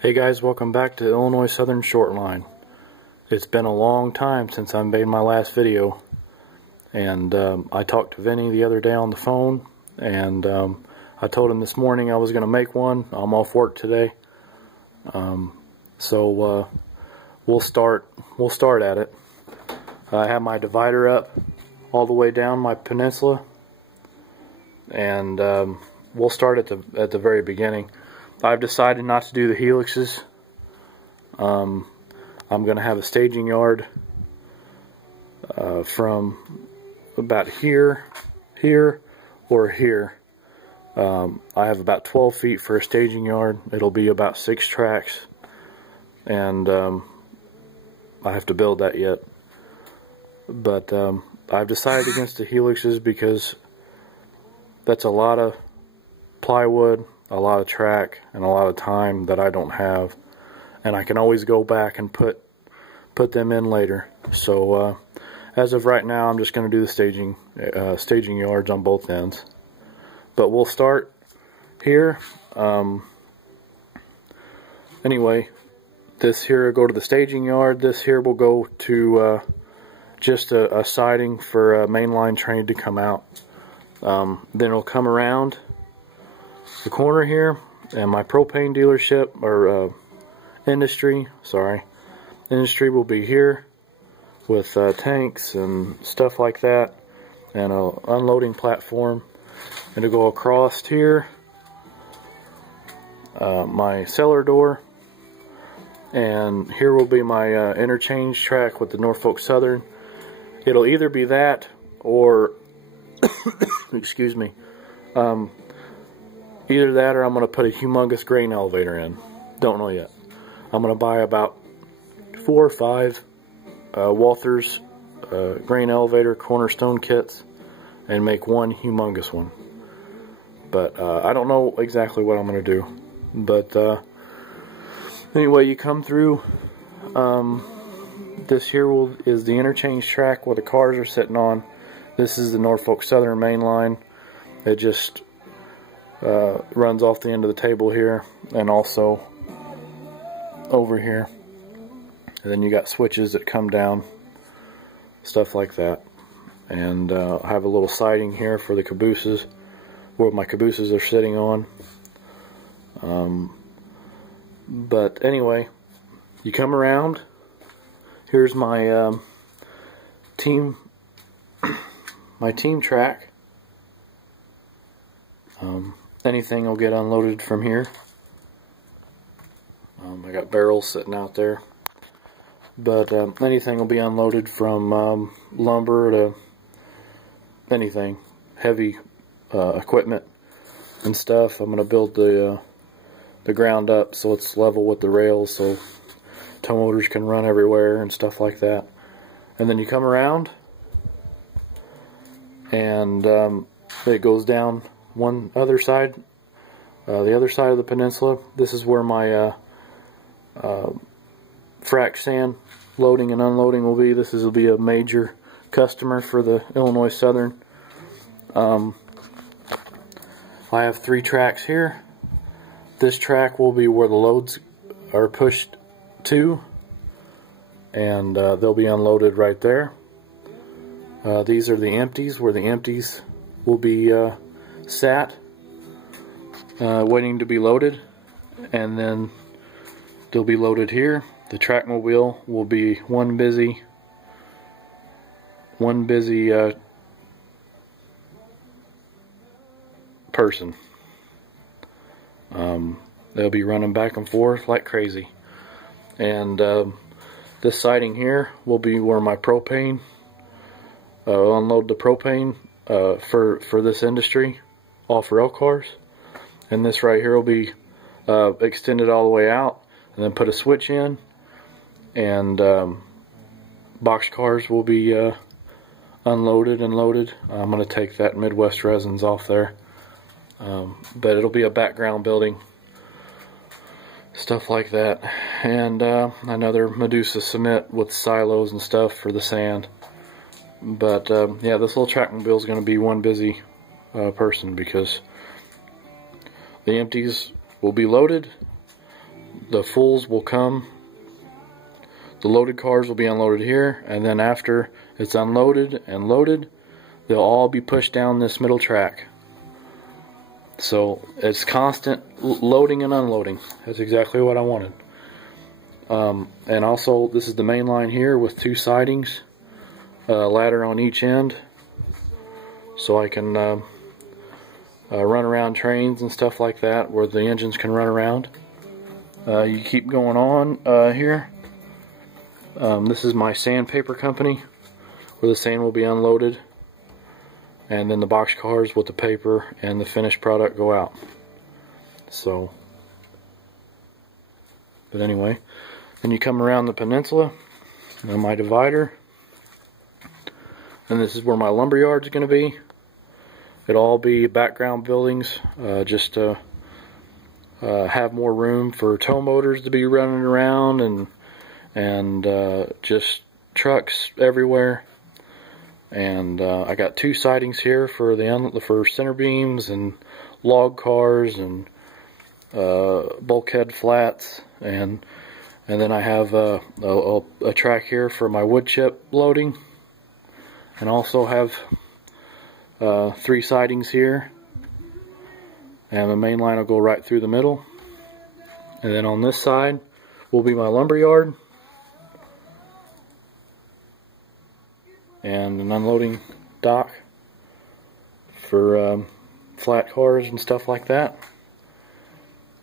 Hey guys, welcome back to Illinois Southern Shortline. It's been a long time since I made my last video, and I talked to Vinny the other day on the phone, and I told him this morning I was going to make one. I'm off work today, so we'll start at it. I have my divider up all the way down my peninsula, and we'll start at the very beginning. I've decided not to do the helixes. I'm going to have a staging yard from about here, or here. I have about 12 feet for a staging yard. It'll be about 6 tracks, and I have to build that yet. But I've decided against the helixes because that's a lot of plywood, a lot of track, and a lot of time that I don't have, and I can always go back and put them in later. So as of right now, I'm just going to do the staging yards on both ends. But we'll start here. Anyway, this here will go to the staging yard. This here will go to just a siding for a mainline train to come out. Then it'll come around the corner here, and my propane dealership, or industry will be here with tanks and stuff like that, and a unloading platform. It'll go across here, my cellar door, and here will be my interchange track with the Norfolk Southern. It'll either be that or excuse me, either that or I'm going to put a humongous grain elevator in. Don't know yet. I'm going to buy about 4 or 5 Walthers grain elevator cornerstone kits and make one humongous one. But I don't know exactly what I'm going to do. But anyway, you come through. This here is the interchange track where the cars are sitting on. This is the Norfolk Southern main line. It just runs off the end of the table here, and also over here. And then you got switches that come down, stuff like that. And I have a little siding here for the cabooses, where my cabooses are sitting on. But anyway, you come around. Here's my team track. Anything will get unloaded from here. I got barrels sitting out there, but anything will be unloaded, from lumber to anything heavy equipment and stuff. I'm going to build the ground up so it's level with the rails, so tow motors can run everywhere and stuff like that. And then you come around, and it goes down one other side, the other side of the peninsula. This is where my frac sand loading and unloading will be. This will be a major customer for the Illinois Southern. I have 3 tracks here. This track will be where the loads are pushed to, and they'll be unloaded right there. These are the empties, where the empties will be sat, waiting to be loaded, and then they'll be loaded here. The trackmobile will be one busy person. They'll be running back and forth like crazy. And this siding here will be where my propane, unload the propane for this industry off rail cars. And this right here will be extended all the way out, and then put a switch in, and box cars will be unloaded and loaded. I'm going to take that Midwest resins off there, but it'll be a background building, stuff like that. And another Medusa cement with silos and stuff for the sand. But yeah, this little trackmobile is going to be one busy person, because the empties will be loaded, the fulls will come. The loaded cars will be unloaded here, and then after it's unloaded and loaded, they'll all be pushed down this middle track. So it's constant loading and unloading. That's exactly what I wanted. And also, this is the main line here with 2 sidings, ladder on each end, so I can run around trains and stuff like that where the engines can run around. You keep going on here. This is my sandpaper company, where the sand will be unloaded, and then the box cars with the paper and the finished product go out. So, but anyway, then you come around the peninsula, and my divider, and this is where my lumber yard is going to be. It'll all be background buildings, just to have more room for tow motors to be running around, and just trucks everywhere. And I got 2 sidings here for for center beams and log cars and bulkhead flats, and then I have a track here for my wood chip loading, and also have 3 sidings here, and the main line will go right through the middle. And then on this side will be my lumber yard and an unloading dock for flat cars and stuff like that.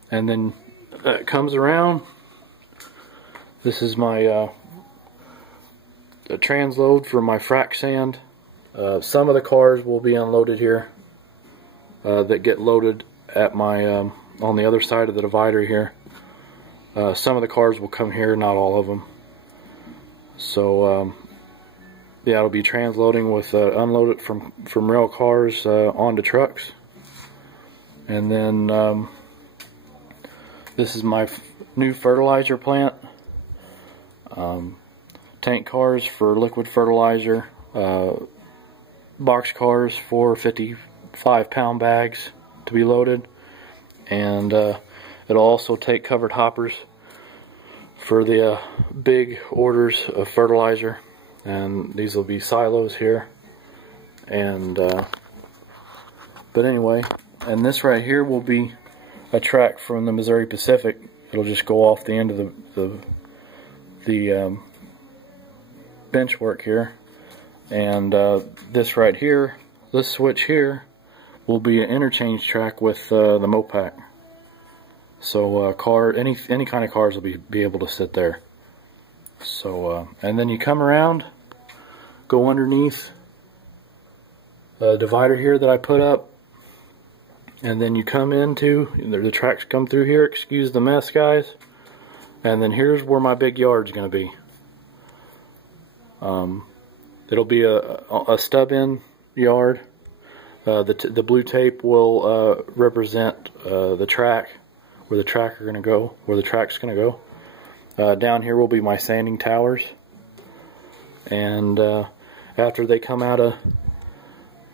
And then it comes around. This is my transload for my frac sand. Some of the cars will be unloaded here that get loaded at my on the other side of the divider here. Some of the cars will come here, not all of them. So yeah, it'll be transloading with unloaded from rail cars onto trucks. And then this is my new fertilizer plant. Tank cars for liquid fertilizer. Box cars for 55-pound bags to be loaded. And it'll also take covered hoppers for the big orders of fertilizer. And these will be silos here. And but anyway, and this right here will be a track from the Missouri Pacific. It'll just go off the end of the bench work here. And this right here, this switch here, will be an interchange track with the Mopac. So any kind of cars will be able to sit there. So and then you come around, go underneath the divider here that I put up, and then you come into the tracks come through here. Excuse the mess, guys. And then here's where my big yard's going to be. It'll be a stub-in yard. The blue tape will represent the track, where the track's going to go. Down here will be my sanding towers. And after they come out of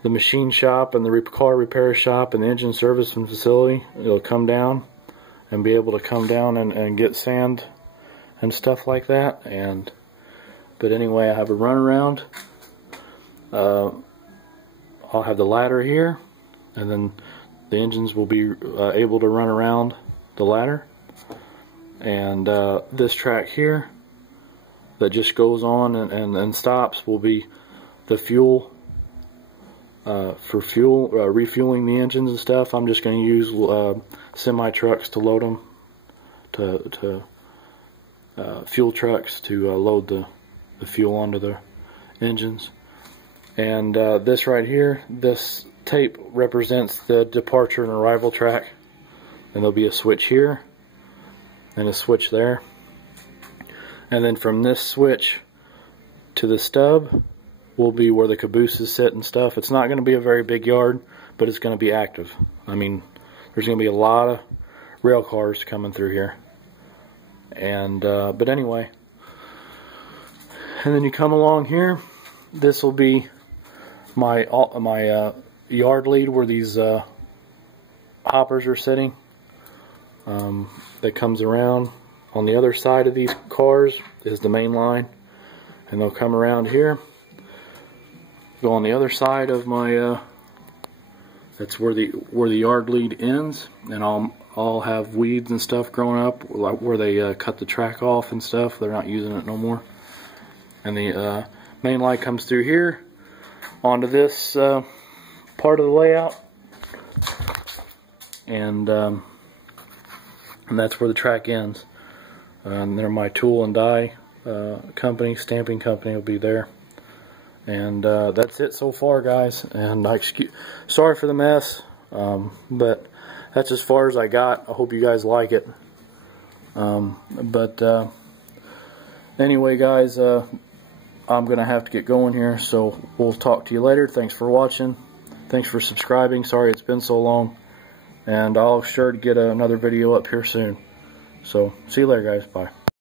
the machine shop and the car repair shop and the engine service and facility, it'll come down and be able to come down and get sand and stuff like that. But anyway, I have a runaround. I'll have the ladder here, and then the engines will be able to run around the ladder. And this track here that just goes on and stops will be the fuel, for fuel, refueling the engines and stuff. I'm just going to use semi-trucks to load them, to fuel trucks to load the fuel onto the engines. And this right here, this tape represents the departure and arrival track. And there'll be a switch here and a switch there. And then from this switch to the stub will be where the cabooses sit and stuff. It's not going to be a very big yard, but it's going to be active. I mean, there's going to be a lot of rail cars coming through here. And but anyway, and then you come along here. This will be my yard lead, where these hoppers are sitting. That comes around On the other side of these cars is the main line, and they'll come around here, go on the other side of my that's where the yard lead ends, and I'll have weeds and stuff growing up where they cut the track off and stuff. They're not using it no more. And the main line comes through here onto this part of the layout, and that's where the track ends. And there, my tool and die company, stamping company, will be there. And that's it so far, guys. And sorry for the mess, but that's as far as I got. I hope you guys like it. Anyway, guys, I'm gonna have to get going here, so we'll talk to you later. Thanks for watching. Thanks for subscribing. Sorry it's been so long, and I'll sure to get another video up here soon. So see you later, guys. Bye.